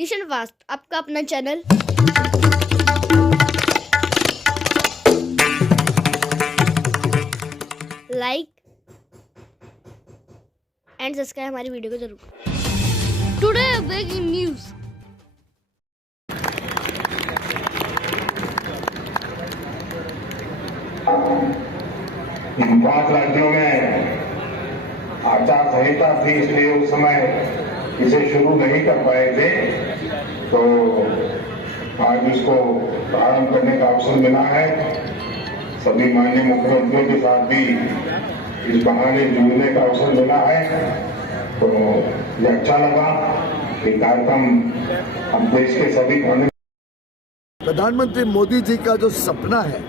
Neesham fast, आपका अपना channel. Like and subscribe हमारी वीडियो को जरूर। Today breaking news. इन 5 राज्यों में आचार संहिता थी, इसलिए उस समय इसे शुरू नहीं कर पाए थे, तो आज इसको प्रारंभ करने का अवसर मिला है। सभी माननीय मुख्यमंत्रियों के साथ भी इस बहाने जुड़ने का अवसर मिला है, तो ये अच्छा लगा कि कार्यक्रम हम देश के सभी कोने। प्रधानमंत्री मोदी जी का जो सपना है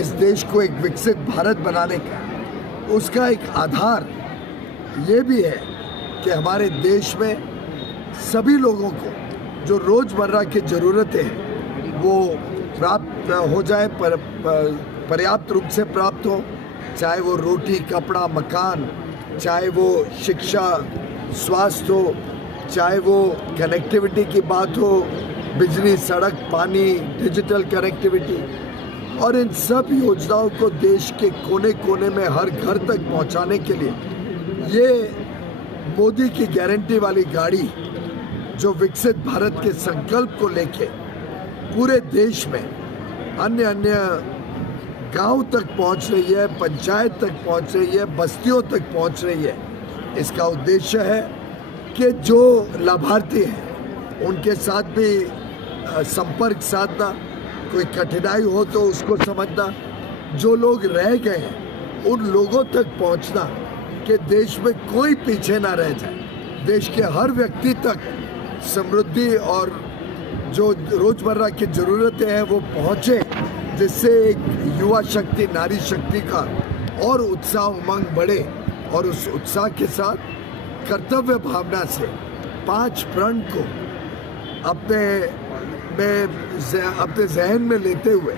इस देश को एक विकसित भारत बनाने का, उसका एक आधार ये भी है कि हमारे देश में सभी लोगों को जो रोजमर्रा की ज़रूरतें हैं वो प्राप्त हो जाए, पर्याप्त रूप से प्राप्त हो, चाहे वो रोटी, कपड़ा, मकान, चाहे वो शिक्षा, स्वास्थ्य हो, चाहे वो कनेक्टिविटी की बात हो, बिजली, सड़क, पानी, डिजिटल कनेक्टिविटी, और इन सब योजनाओं को देश के कोने कोने में हर घर तक पहुंचाने के लिए ये मोदी की गारंटी वाली गाड़ी जो विकसित भारत के संकल्प को लेके पूरे देश में अन्य गांव तक पहुंच रही है, पंचायत तक पहुंच रही है, बस्तियों तक पहुंच रही है। इसका उद्देश्य है कि जो लाभार्थी हैं उनके साथ भी संपर्क साधना, कोई कठिनाई हो तो उसको समझना, जो लोग रह गए हैं उन लोगों तक पहुंचना कि देश में कोई पीछे ना रह जाए, देश के हर व्यक्ति तक समृद्धि और जो रोजमर्रा की ज़रूरतें हैं वो पहुंचे, जिससे एक युवा शक्ति, नारी शक्ति का और उत्साह उमंग बढ़े, और उस उत्साह के साथ कर्तव्य भावना से 5 प्रण को अपने जहन में लेते हुए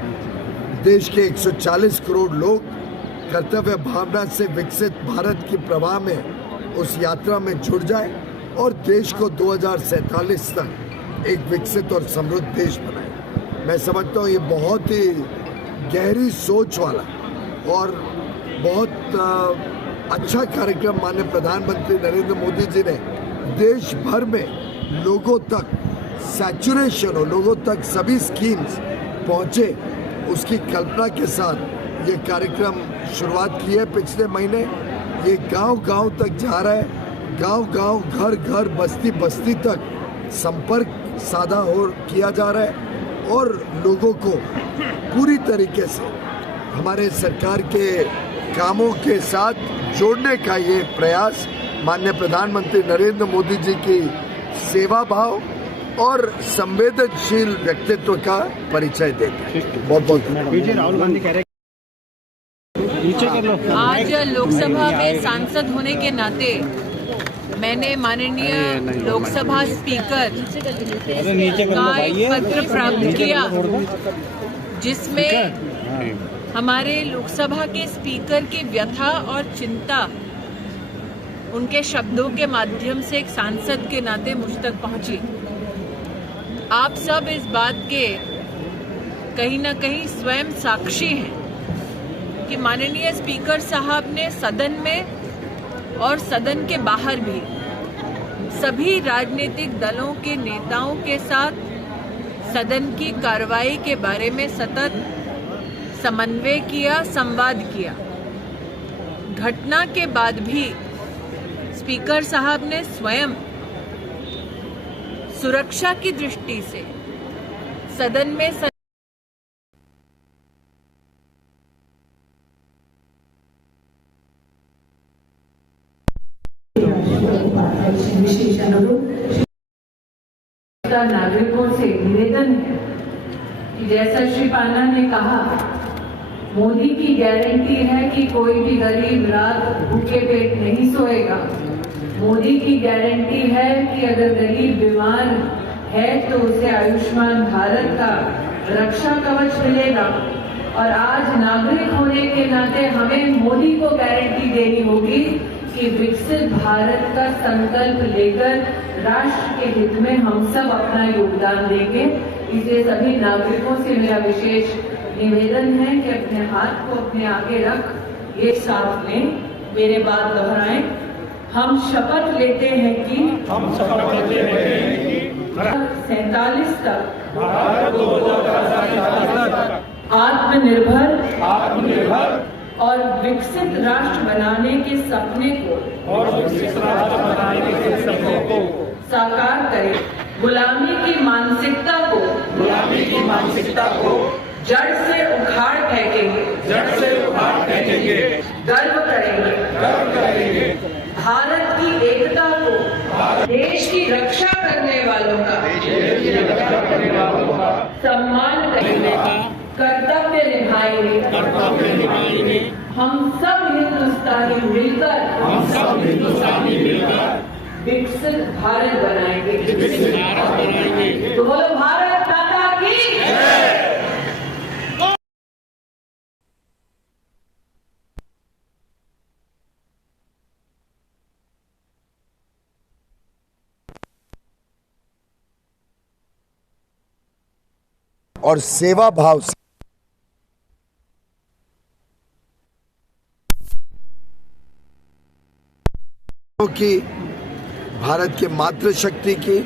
देश के 140 करोड़ लोग कर्तव्य भावना से विकसित भारत की प्रवाह में उस यात्रा में जुड़ जाए और देश को 2047 तक एक विकसित और समृद्ध देश बनाए। मैं समझता हूँ ये बहुत ही गहरी सोच वाला और बहुत अच्छा कार्यक्रम माननीय प्रधानमंत्री नरेंद्र मोदी जी ने देश भर में लोगों तक सैचुरेशन हो, लोगों तक सभी स्कीम्स पहुँचे, उसकी कल्पना के साथ ये कार्यक्रम शुरुआत की है। पिछले महीने ये गांव-गांव तक जा रहा है, गांव-गांव, घर-घर, बस्ती-बस्ती तक संपर्क साधा किया जा रहा है और लोगों को पूरी तरीके से हमारे सरकार के कामों के साथ जोड़ने का ये प्रयास माननीय प्रधानमंत्री नरेंद्र मोदी जी की सेवा भाव और संवेदनशील व्यक्तित्व का परिचय देता है। बहुत राहुल गांधी कह रहे आज लोकसभा में सांसद होने के नाते मैंने माननीय लोकसभा स्पीकर का एक पत्र प्राप्त किया, जिसमें हमारे लोकसभा के स्पीकर की व्यथा और चिंता उनके शब्दों के माध्यम से एक सांसद के नाते मुझ तक पहुंची। आप सब इस बात के कहीं न कहीं स्वयं साक्षी हैं कि माननीय स्पीकर साहब ने सदन में और सदन के बाहर भी सभी राजनीतिक दलों के नेताओं के साथ सदन की कार्रवाई के बारे में सतत समन्वय किया, संवाद किया। घटना के बाद भी स्पीकर साहब ने स्वयं सुरक्षा की दृष्टि से सदन में नागरिकों से निवेदन है कि जैसा श्री पान्ना ने कहा, मोदी की गारंटी है कि कोई भी गरीब रात भूखे पेट नहीं सोएगा। मोदी की गारंटी है कि अगर गरीब बीमार है तो उसे आयुष्मान भारत का रक्षा कवच मिलेगा। और आज नागरिक होने के नाते हमें मोदी को गारंटी देनी होगी कि विकसित भारत का संकल्प लेकर राष्ट्र के हित में हम सब अपना योगदान देंगे। इसलिए सभी नागरिकों से मेरा विशेष निवेदन है कि अपने हाथ को अपने आगे रख ये साथ लें, मेरे बाद दोहराएं। हम शपथ लेते हैं कि 47 तक आत्मनिर्भर और विकसित राष्ट्र बनाने के सपने को साकार करें। गुलामी की मानसिकता को जड़ से उखाड़ फेंकेंगे। गर्व करेंगे। भारत की एकता को, देश की रक्षा करने वालों का सम्मान करने का कर्तव्य निभाएंगे। हम सब हिंदुस्तानी मिलकर विकसित भारत बनाएंगे। तो बोलो भारत माता की। और सेवा भाव से की, भारत के मातृशक्ति की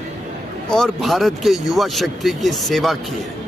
और भारत के युवा शक्ति की सेवा की है।